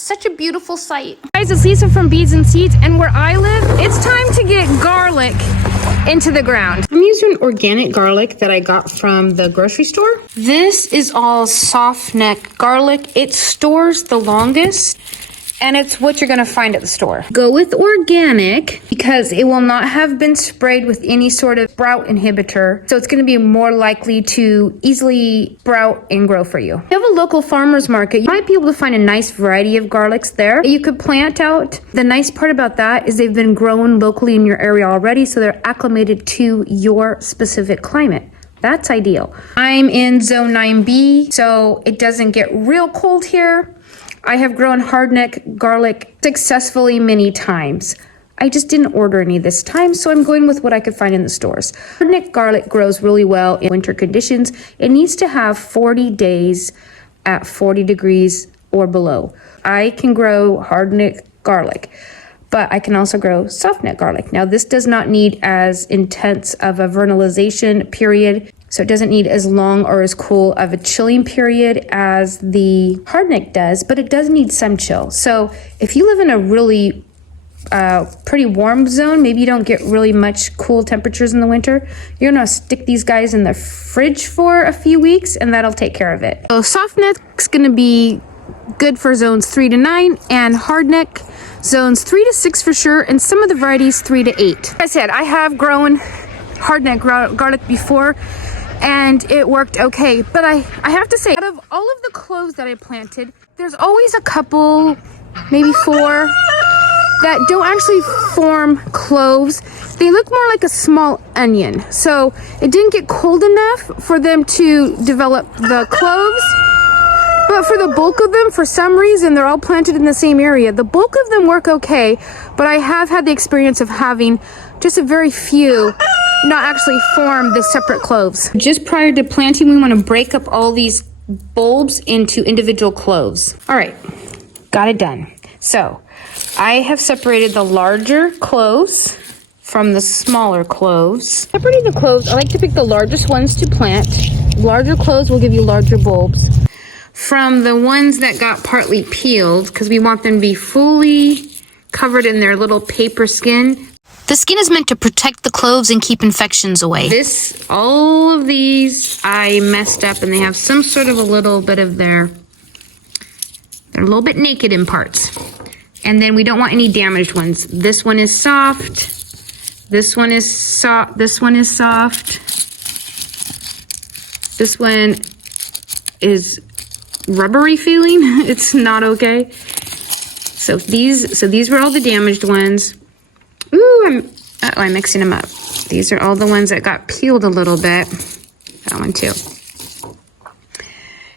Such a beautiful sight. Guys, it's Lisa from Beads and Seeds, and where I live, it's time to get garlic into the ground. I'm using organic garlic that I got from the grocery store. This is all soft neck garlic. It stores the longest, and it's what you're gonna find at the store. Go with organic because it will not have been sprayed with any sort of sprout inhibitor. So it's gonna be more likely to easily sprout and grow for you. If you have a local farmer's market, you might be able to find a nice variety of garlics there that you could plant out. The nice part about that is they've been grown locally in your area already, so they're acclimated to your specific climate. That's ideal. I'm in zone 9B, so it doesn't get real cold here. I have grown hardneck garlic successfully many times. I just didn't order any this time, so I'm going with what I could find in the stores. Hardneck garlic grows really well in winter conditions. It needs to have 40 days at 40 degrees or below. I can grow hardneck garlic, but I can also grow softneck garlic. Now, this does not need as intense of a vernalization period, so it doesn't need as long or as cool of a chilling period as the hardneck does, but it does need some chill. So if you live in a really pretty warm zone, maybe you don't get really much cool temperatures in the winter, you're gonna stick these guys in the fridge for a few weeks and that'll take care of it. So softneck's gonna be good for zones 3 to 9 and hardneck zones 3 to 6 for sure, and some of the varieties 3 to 8. Like I said, I have grown hardneck garlic before and it worked okay, but I have to say, out of all of the cloves that I planted, there's always a couple, maybe 4, that don't actually form cloves. They look more like a small onion. So it didn't get cold enough for them to develop the cloves. But for the bulk of them, for some reason, they're all planted in the same area. The bulk of them work okay, but I have had the experience of having just a very few not actually form the separate cloves. Just prior to planting, we want to break up all these bulbs into individual cloves. All right, got it done. So I have separated the larger cloves from the smaller cloves. Separating the cloves, I like to pick the largest ones to plant. Larger cloves will give you larger bulbs. From the ones that got partly peeled, because we want them to be fully covered in their little paper skin. The skin is meant to protect the cloves and keep infections away. All of these I messed up, and they have some sort of a little bit of they're a little bit naked in parts. And then we don't want any damaged ones. This one is soft. This one is soft. This one is soft. This one is rubbery feeling. It's not okay. So these were all the damaged ones. Ooh, I'm mixing them up. These are all the ones that got peeled a little bit. That one too.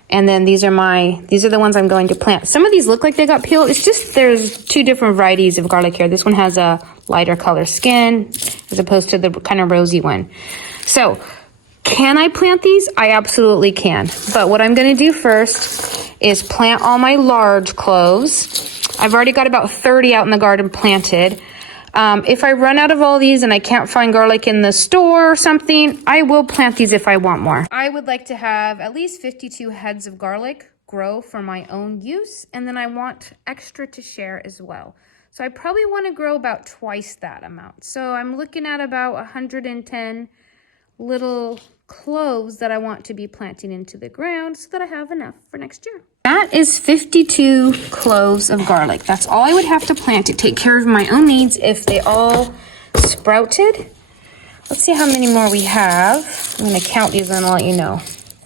And then these are the ones I'm going to plant. Some of these look like they got peeled. It's just there's 2 different varieties of garlic here. This one has a lighter color skin as opposed to the kind of rosy one. So can I plant these? I absolutely can. But what I'm going to do first is plant all my large cloves. I've already got about 30 out in the garden planted. If I run out of all these and I can't find garlic in the store or something, I will plant these if I want more. I would like to have at least 52 heads of garlic grow for my own use, and then I want extra to share as well. So I probably want to grow about twice that amount. So I'm looking at about 110 little cloves that I want to be planting into the ground so that I have enough for next year. That is 52 cloves of garlic. That's all I would have to plant to take care of my own needs if they all sprouted. Let's see how many more we have. I'm going to count these and I'll let you know.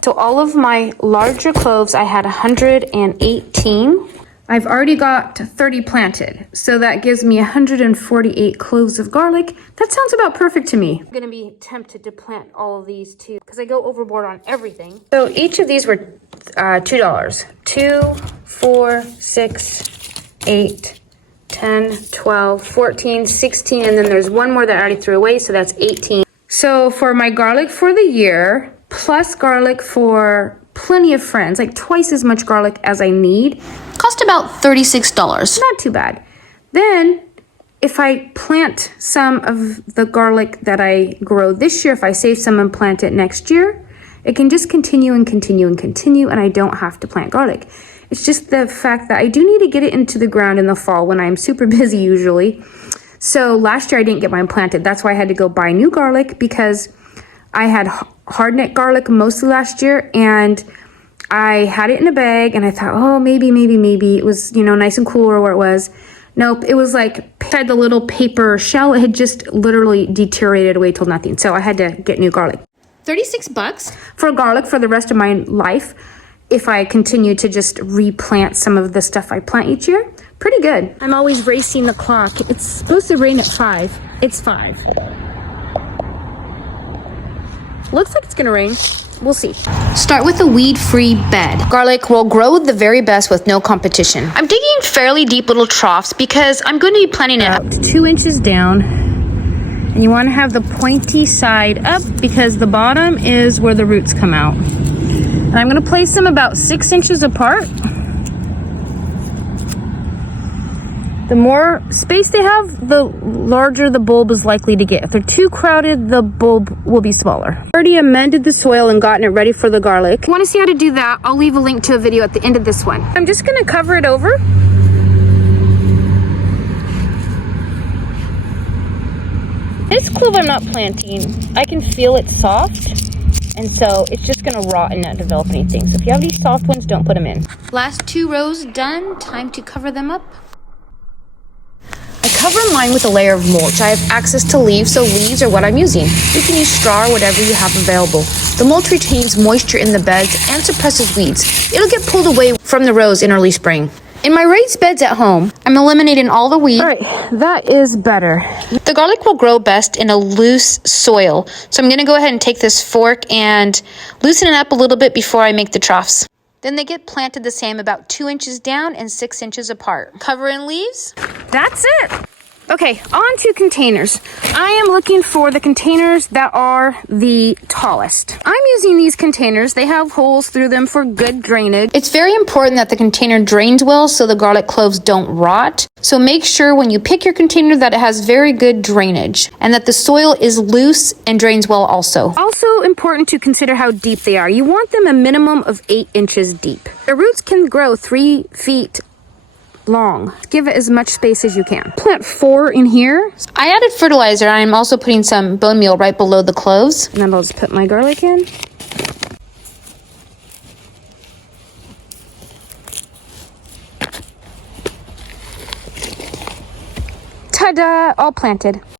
So all of my larger cloves, I had 118. I've already got 30 planted, so that gives me 148 cloves of garlic. That sounds about perfect to me. I'm gonna be tempted to plant all of these too, because I go overboard on everything. So each of these were $2. 2, 4, 6, 8, 10, 12, 14, 16, and then there's one more that I already threw away, so that's 18. So for my garlic for the year, plus garlic for plenty of friends, like twice as much garlic as I need. Cost about $36. Not too bad. Then if I plant some of the garlic that I grow this year, if I save some and plant it next year, it can just continue and continue and continue, and I don't have to plant garlic. It's just the fact that I do need to get it into the ground in the fall when I'm super busy usually. So last year I didn't get mine planted. That's why I had to go buy new garlic, because I had hardneck garlic mostly last year, and I had it in a bag, and I thought, oh, maybe it was, you know, nice and cooler where it was. Nope, it was like had the little paper shell. It had just literally deteriorated away till nothing. So I had to get new garlic. $36 for garlic for the rest of my life, if I continue to just replant some of the stuff I plant each year. Pretty good. I'm always racing the clock. It's supposed to rain at 5. It's 5. Looks like it's gonna rain. We'll see. Start with a weed-free bed. Garlic will grow the very best with no competition. I'm digging fairly deep little troughs because I'm going to be planting it About 2 inches down. And you want to have the pointy side up because the bottom is where the roots come out. And I'm going to place them about 6 inches apart. The more space they have, the larger the bulb is likely to get. If they're too crowded, the bulb will be smaller. Already amended the soil and gotten it ready for the garlic. If you want to see how to do that, I'll leave a link to a video at the end of this one. I'm just going to cover it over. This clove I'm not planting. I can feel it's soft, and so it's just going to rot and not develop anything. So if you have these soft ones, don't put them in. Last 2 rows done. Time to cover them up. I cover mine with a layer of mulch. I have access to leaves, so leaves are what I'm using. You can use straw or whatever you have available. The mulch retains moisture in the beds and suppresses weeds. It'll get pulled away from the rows in early spring. In my raised beds at home, I'm eliminating all the weeds. All right, that is better. The garlic will grow best in a loose soil. So I'm going to go ahead and take this fork and loosen it up a little bit before I make the troughs. Then they get planted the same, about 2 inches down and 6 inches apart. Cover in leaves. That's it. Okay, on to containers. I am looking for the containers that are the tallest. I'm using these containers. They have holes through them for good drainage. It's very important that the container drains well so the garlic cloves don't rot. So make sure when you pick your container that it has very good drainage and that the soil is loose and drains well also. Also important to consider how deep they are. You want them a minimum of 8 inches deep. The roots can grow 3 feet long. Give it as much space as you can. Plant 4 in here. I added fertilizer. I'm also putting some bone meal right below the cloves. And then I'll just put my garlic in. Ta-da! All planted.